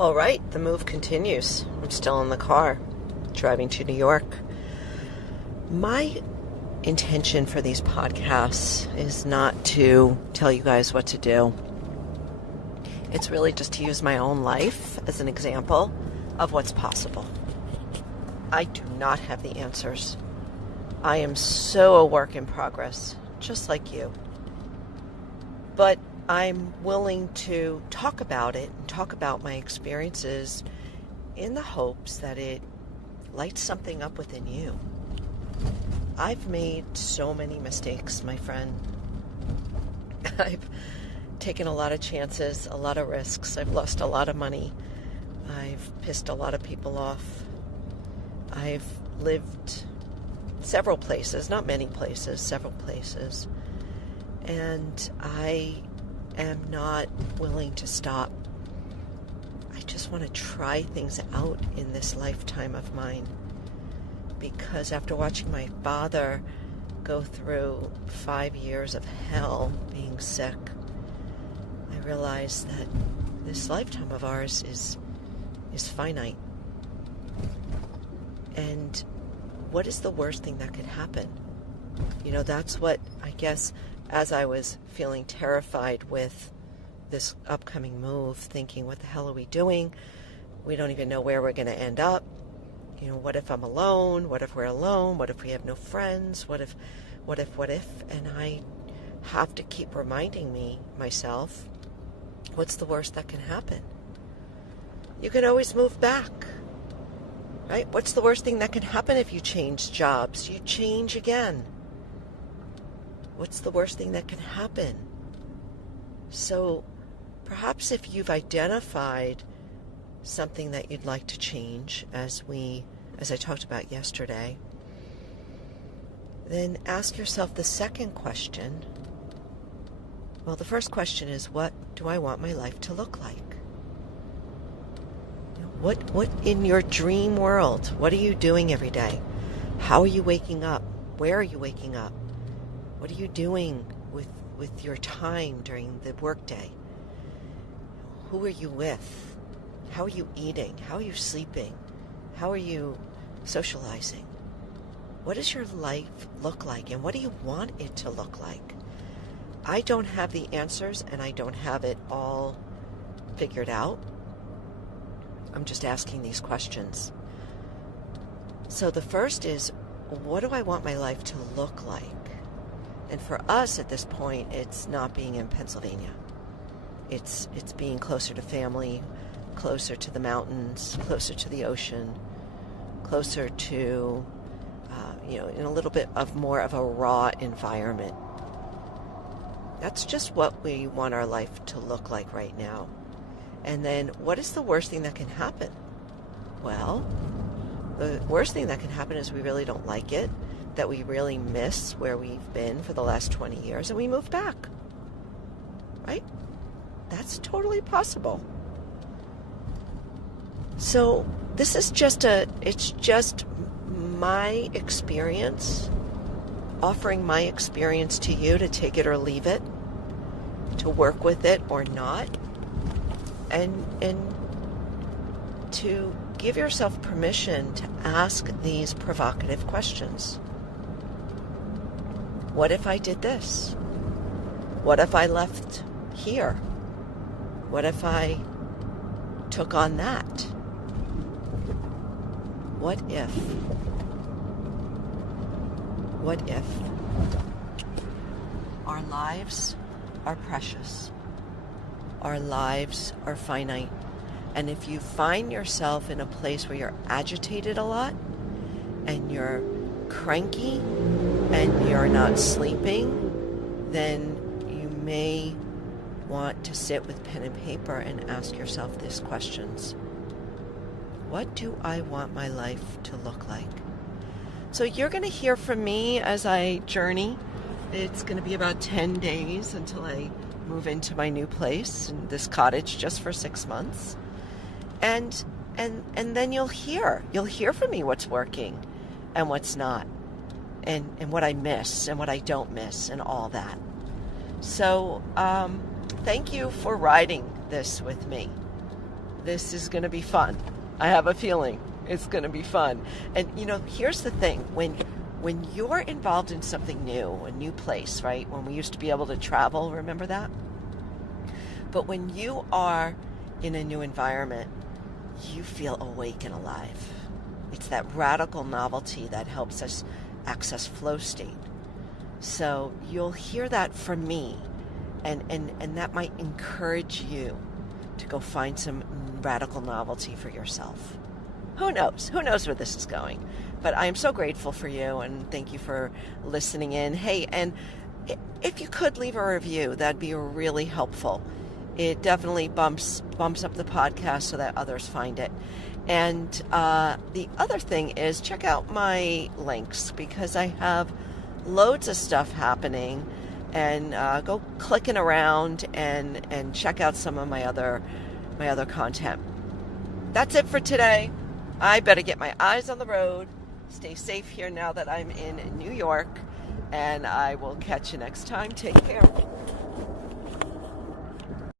All right, the move continues. I'm still in the car, driving to New York. My intention for these podcasts is not to tell you guys what to do. It's really just to use my own life as an example of what's possible. I do not have the answers. I am so a work in progress, just like you. But I'm willing to talk about it and talk about my experiences in the hopes that it lights something up within you. I've made so many mistakes, my friend. I've taken a lot of chances, a lot of risks. I've lost a lot of money. I've pissed a lot of people off. I've lived several places, not many places, several places. And I am not willing to stop. I just want to try things out in this lifetime of mine. Because after watching my father go through 5 years of hell being sick, I realized that this lifetime of ours is finite. And what is the worst thing that could happen? You know, that's what, I guess, as I was feeling terrified with this upcoming move, thinking, what the hell are we doing? We don't even know where we're going to end up. You know, what if I'm alone? What if we're alone? What if we have no friends? What if? And I have to keep reminding myself, what's the worst that can happen? You can always move back, right? What's the worst thing that can happen if you change jobs? You change again. What's the worst thing that can happen? So perhaps if you've identified something that you'd like to change, as I talked about yesterday, then ask yourself the second question. Well, the first question is, what do I want my life to look like? What in your dream world, what are you doing every day? How are you waking up? Where are you waking up? What are you doing with your time during the workday? Who are you with? How are you eating? How are you sleeping? How are you socializing? What does your life look like, and what do you want it to look like? I don't have the answers, and I don't have it all figured out. I'm just asking these questions. So the first is, what do I want my life to look like? And for us at this point, it's not being in Pennsylvania. It's being closer to family, closer to the mountains, closer to the ocean, closer to, in a little bit of more of a raw environment. That's just what we want our life to look like right now. And then what is the worst thing that can happen? Well, the worst thing that can happen is we really don't like it, that we really miss where we've been for the last 20 years, and we move back. Right? That's totally possible. So this is it's just my experience, offering my experience to you to take it or leave it, to work with it or not, and to give yourself permission to ask these provocative questions. What if I did this? What if I left here? What if I took on that? What if? What if? Our lives are precious. Our lives are finite. And if you find yourself in a place where you're agitated a lot, and you're cranky, and you're not sleeping, then you may want to sit with pen and paper and ask yourself these questions. What do I want my life to look like? So you're going to hear from me as I journey. It's going to be about 10 days until I move into my new place in this cottage just for 6 months. And then you'll hear from me what's working and what's not, and what I miss and what I don't miss and all that. So thank you for riding this with me. This is going to be fun. I have a feeling it's going to be fun. And, here's the thing. When you're involved in something new, a new place, right? When we used to be able to travel, remember that? But when you are in a new environment, you feel awake and alive. It's that radical novelty that helps us access flow state. So you'll hear that from me, and that might encourage you to go find some radical novelty for yourself. Who knows? Who knows where this is going? But I am so grateful for you, and thank you for listening in. Hey, and if you could leave a review, that'd be really helpful. It definitely bumps up the podcast so that others find it. And the other thing is check out my links, because I have loads of stuff happening, and go clicking around and check out some of my other content. That's it for today. I better get my eyes on the road. Stay safe here now that I'm in New York, and I will catch you next time. Take care.